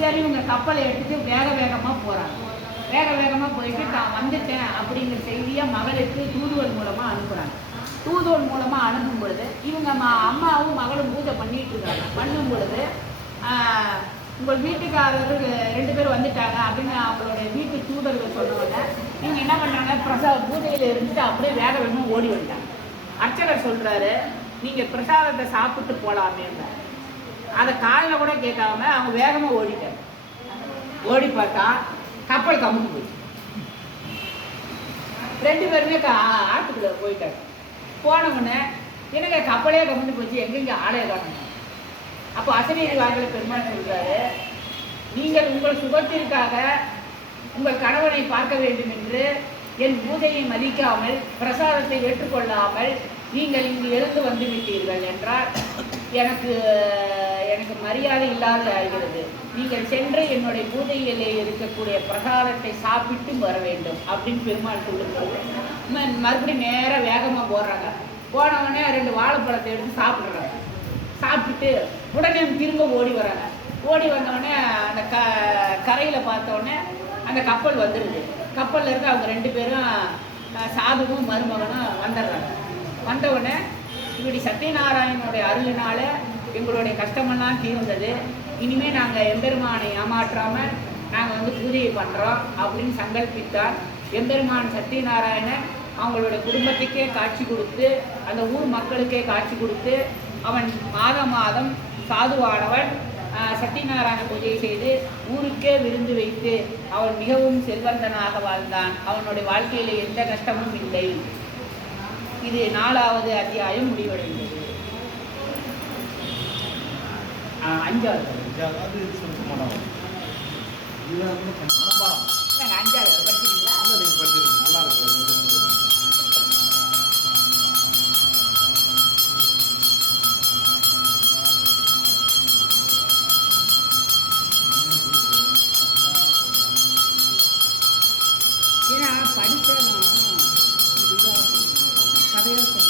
சரி இவங்க கப்பலை எடுத்துட்டு வேக வேகமாக போகிறாங்க. வேக வேகமாக போயிட்டு நான் வந்துட்டேன் அப்படிங்கிற செய்தியை மகளுக்கு தூதுவல் மூலமாக அனுப்புகிறாங்க. தூதுவல் மூலமாக அனுப்பும் பொழுது இவங்க அம்மாவும் மகளும் பூஜை பண்ணிகிட்டு இருக்காங்க. பண்ணும் பொழுது உங்கள் வீட்டுக்காரர்கள் 2 பேர் வந்துட்டாங்க அப்படின்னு அவங்களுடைய வீட்டு தூதர்கள் சொன்னவங்க இவங்க என்ன பண்ணுறாங்க, பூஜையில் இருந்துட்டு அப்படியே வேக வேகமாக ஓடி வந்துட்டாங்க. அர்ச்சகர் சொல்கிறாரு, நீங்கள் பிரசாதத்தை சாப்பிட்டு போகலாமே. அதை காலையில் கூட கேட்காம அவங்க வேகமாக ஓடிட்டாங்க. ஓடி பார்த்தா கப்பல் கமுந்து போச்சு. 2 பேருமே ஆற்றுக்குள்ள போயிட்டாங்க. போனவுடனே எனக்கு கப்பலே கமுந்து போச்சு, எங்கெங்க ஆலய காரணம். அப்போ அசரீரி வாயில பெருமாள் சொல்றாரு, நீங்கள் உங்கள் சுகத்திற்காக உங்கள் கணவனை பார்க்க வேண்டும் என்று என் பூஜையை மதிக்காமல் பிரசாதத்தை ஏற்றுக்கொள்ளாமல் நீங்கள் இங்கு எழுந்து வந்து விட்டீர்கள் என்றால் எனக்கு மரியாதை இல்லாத ஆகிறது. நீங்கள் சென்று என்னுடைய பூஜையிலே இருக்கக்கூடிய பிரசாதத்தை சாப்பிட்டு வர வேண்டும் அப்படின்னு பெருமாள் சொல்லும்போது மறுபடியும் நேராக வேகமாக போடுறாங்க. போனவுடனே 2 வாழைப்பழத்தை எடுத்து சாப்பிட்றாங்க. சாப்பிட்டுட்டு உடனே திரும்ப ஓடி வராங்க. ஓடி வந்தவுடனே அந்த கரையில் பார்த்தோடனே அந்த கப்பல் வந்துடுது. கப்பலில் இருந்து அவங்க 2 பேரும் சாதுவும் மருமகனும் வந்துடுறாங்க. வந்தவுடனே இப்படி சத்யநாராயணனுடைய அருளினால எங்களுடைய கஷ்டமெல்லாம் தீர்ந்தது, இனிமேல் நாங்கள் எம்பெருமானை ஏமாற்றாமல் நாங்கள் பூஜையை பண்ணுறோம் அப்படின்னு சங்கல்பித்தார். எம்பெருமான் சத்யநாராயணன் அவங்களுடைய குடும்பத்துக்கே காட்சி கொடுத்து அந்த ஊர் மக்களுக்கே காட்சி கொடுத்து அவன் மாதம் சாதுவானவன் சத்யநாராயண பூஜை செய்து ஊருக்கே விருந்து வைத்து அவன் மிகவும் செல்வந்தனாக வாழ்ந்தான். அவனுடைய வாழ்க்கையில் எந்த கஷ்டமும் இல்லை. இது 4வது அத்தியாயம் முடிவடைந்தது. 5வது 5வது படிச்சிருக்கீங்களா? நல்லா இருக்கு. ஏன்னா படித்தா கதையாக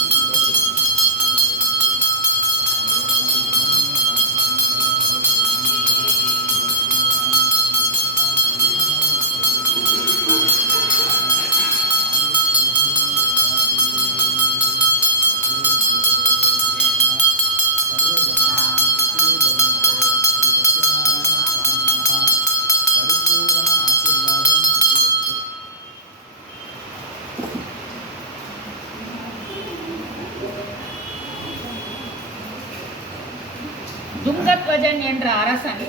துங்கத்வஜன் என்ற அரசன்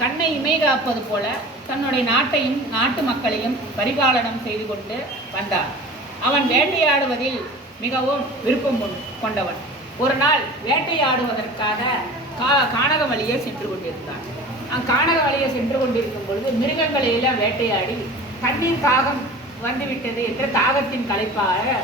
கண்ணை இமை காப்பது போல தன்னுடைய நாட்டையும் நாட்டு மக்களையும் பரிபாலனம் செய்து கொண்டு வந்தான். அவன் வேட்டையாடுவதில் மிகவும் விருப்பம் கொண்டவன். ஒரு நாள் வேட்டையாடுவதற்காக கானக வழியே சென்று கொண்டிருந்தான். கானக வழியே சென்று கொண்டிருக்கும் பொழுது மிருகங்களையெல்லாம் வேட்டையாடி தண்ணீர் தாகம் வந்துவிட்டது என்ற தாகத்தின் களைப்பாக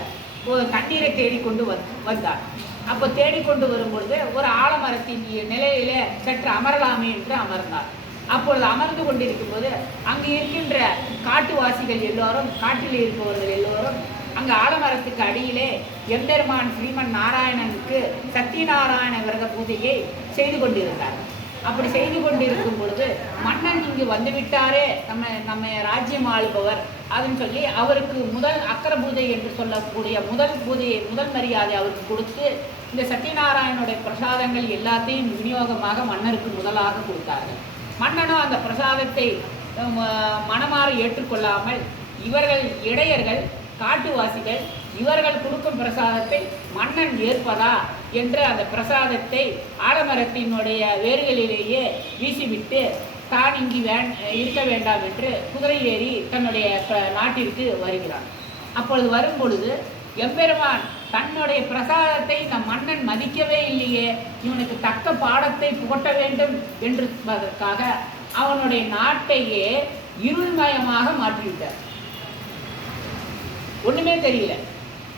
தண்ணீரை தேடிக்கொண்டு வந்தான். அப்போ தேடிக்கொண்டு வரும்பொழுது ஒரு ஆலமரத்தின் நிலையிலே சற்று அமரலாமே என்று அமர்ந்தார். அப்பொழுது அமர்ந்து கொண்டிருக்கும் போது அங்கு இருக்கின்ற காட்டுவாசிகள் எல்லோரும், காட்டில் இருப்பவர்கள் எல்லோரும் அங்கு ஆலமரத்துக்கு அடியிலே எம்பெருமான் ஸ்ரீமன் நாராயணனுக்கு சத்யநாராயண விரத பூஜையை செய்து கொண்டிருந்தார். அப்படி செய்து கொண்டிருக்கும் பொழுது மன்னன் இங்கு வந்துவிட்டாரே, நம்ம ராஜ்யம் ஆளுபவர் அதுன்னு சொல்லி அவருக்கு முதல் அக்கர பூஜை என்று சொல்லக்கூடிய முதல் மரியாதை அவருக்கு கொடுத்து இந்த சத்யநாராயணனுடைய பிரசாதங்கள் எல்லாத்தையும் விநியோகமாக மன்னருக்கு முதலாக கொடுத்தார்கள். மன்னனும் அந்த பிரசாதத்தை மனமாற ஏற்றுக்கொள்ளாமல் இவர்கள் இடையர்கள், காட்டுவாசிகள் இவர்கள் கொடுக்கும் பிரசாதத்தை மன்னன் ஏற்பதா என்று அந்த பிரசாதத்தை ஆலமரத்தினுடைய வேர்களிலேயே வீசிவிட்டு தான் இங்கு இருக்க வேண்டாம் என்று குதிரை ஏறி தன்னுடைய நாட்டிற்கு வருகிறான். அப்பொழுது வரும்பொழுது எம்பெருமான் தன்னுடைய பிரசாதத்தை நம் மன்னன் மதிக்கவே இல்லையே, இவனுக்கு தக்க பாடத்தை புகட்ட வேண்டும் என்பதற்காக அவனுடைய நாட்டையே இருள்மயமாக மாற்றிவிட்டார். ஒண்ணுமே தெரியல,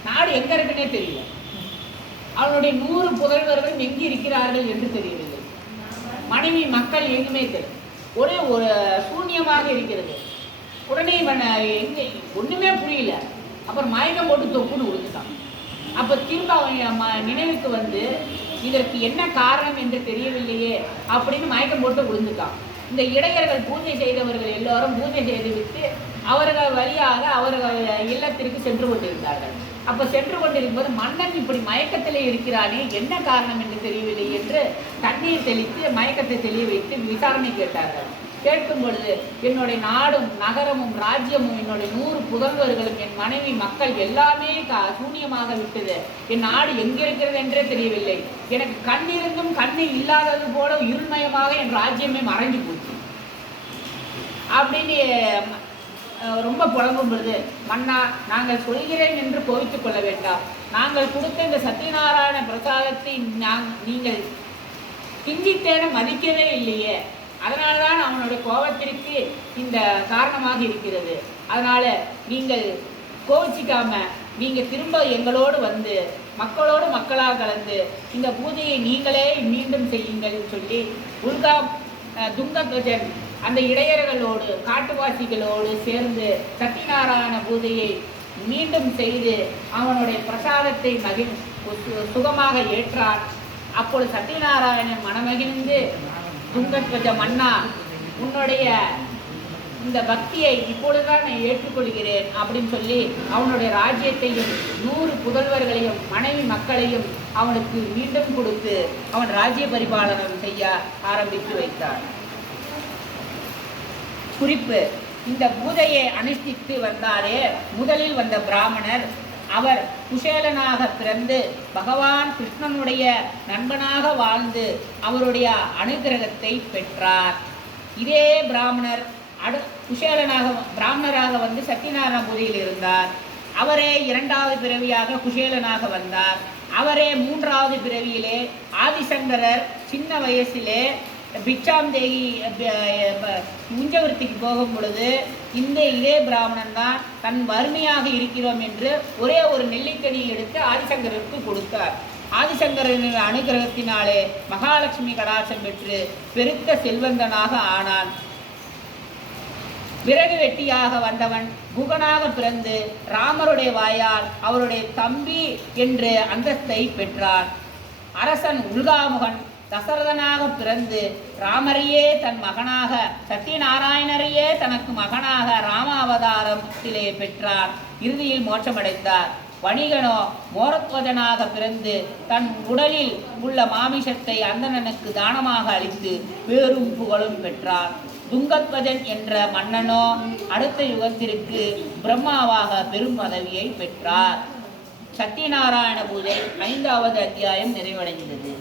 நாடு எங்க இருக்குன்னே தெரியல. அவனுடைய 100 புதல்வர்கள் எங்கு இருக்கிறார்கள் என்று தெரியவில்லை. மனைவி மக்கள் எங்குமே தெரியல, ஒரே ஒரு சூன்யமாக இருக்கிறது. உடனே இவன் எங்க ஒண்ணுமே புரியல. அப்புறம் மயக்கம் போட்டு தொப்புன்னு விழுந்துட்டான். அப்போ திரும்ப அவன் நினைவுக்கு வந்து இதற்கு என்ன காரணம் என்று தெரியவில்லையே அப்படின்னு மயக்கம் போட்டு விழுந்துட்டான். இந்த இடையர்கள் பூஜை செய்தவர்கள் எல்லோரும் பூஜை செய்துவிட்டு அவர்கள் வழியாக அவர்கள் இல்லத்திற்கு சென்று கொண்டிருந்தார்கள். அப்போ சென்று கொண்டிருக்கும்போது மன்னன் இப்படி மயக்கத்திலே இருக்கிறானே, என்ன காரணம் என்று தெரியவில்லை என்று தண்ணீர் தெளித்து மயக்கத்தை தெளிய வைத்து விசாரணை கேட்டார்கள். கேட்கும் பொழுது என்னுடைய நாடும் நகரமும் ராஜ்யமும் என்னுடைய 100 புதல்வர்களும் என் மனைவி மக்கள் எல்லாமே சூன்யமாக விட்டது. என் நாடு எங்கிருக்கிறது என்றே தெரியவில்லை. எனக்கு கண்ணிருந்தும் கண்ணு இல்லாதது போல இருள்மயமாக என் ராஜ்யமே மறைஞ்சு போச்சு அப்படின்னு ரொம்ப புலம்பும் பொழுது, மன்னா நாங்கள் சொல்கிறேன் என்று கோவித்துக் கொள்ள வேண்டாம். நாங்கள் கொடுத்த இந்த சத்யநாராயண பிரசாதத்தை நீங்கள் கிஞ்சித்தேன மதிக்கவே இல்லையே, அதனால்தான் அவனுடைய கோபத்திற்கு இந்த காரணமாக இருக்கிறது. அதனால நீங்கள் கோவிச்சிக்காம நீங்கள் திரும்ப எங்களோடு வந்து மக்களோடு மக்களாக கலந்து இந்த பூஜையை நீங்களே மீண்டும் செய்யுங்கள் சொல்லி துங்கத்வஜன் அந்த இடையர்களோடு காட்டுவாசிகளோடு சேர்ந்து சத்யநாராயண பூஜையை மீண்டும் செய்து அவனுடைய பிரசாதத்தை சுகமாக ஏற்றான். அப்பொழுது சத்யநாராயணன் மனமகிழ்ந்து, துங்கத்வஜ மன்னா, உன்னுடைய இந்த பக்தியை இப்பொழுதுதான் நான் ஏற்றுக்கொள்கிறேன் அப்படின்னு சொல்லி அவனுடைய ராஜ்யத்தையும் 100 புதல்வர்களையும் மனைவி மக்களையும் அவனுக்கு மீண்டும் கொடுத்து அவன் ராஜ்ய பரிபாலனம் செய்ய ஆரம்பித்து வைத்தான். குறிப்பு: இந்த பூஜையை அனுஷ்டித்து வந்தாரே முதலில் வந்த பிராமணர், அவர் குசேலனாக பிறந்து பகவான் கிருஷ்ணனுடைய நண்பனாக வாழ்ந்து அவருடைய அனுகிரகத்தை பெற்றார். இதே பிராமணர் பிராமணராக வந்து சத்யநாராயண பூஜையில் இருந்தார். அவரே 2வது பிறவியாக குசேலனாக வந்தார். அவரே 3வது பிறவியிலே ஆதிசங்கரர் சின்ன வயசிலே பிச்சாந்தேகி முஞ்சவர்த்திக்கு போகும் பொழுது இதே பிராமணன் தான் தன் வறுமையாக இருக்கிறோம் என்று ஒரே ஒரு நெல்லிக்கனியை எடுத்து ஆதிசங்கருக்கு கொடுத்தார். ஆதிசங்கரின் அனுகிரகத்தினாலே மகாலட்சுமி கடாட்சம் பெற்று பெருத்த செல்வந்தனாக ஆனான். விறகு வெட்டியாக வந்தவன் குகனாக பிறந்து ராமருடைய வாயால் அவருடைய தம்பி என்று அந்தஸ்தை பெற்றான். அரசன் உல்காமுகன் தசரதனாக பிறந்து ராமரையே தன் மகனாக, சத்யநாராயணரையே தனக்கு மகனாக ராமாவதாரத்திலே பெற்றார். இறுதியில் மோட்சமடைந்தார். வணிகனோ மோரத்வஜனாக பிறந்து தன் உடலில் உள்ள மாமிசத்தை அந்தணனுக்கு தானமாக அளித்து பேரும் புகழும் பெற்றார். துங்கத்வஜன் என்ற மன்னனோ அடுத்த யுகத்திற்கு பிரம்மாவாக பெரும் பதவியை பெற்றார். சத்யநாராயண பூஜை 5வது அத்தியாயம் நிறைவடைந்தது.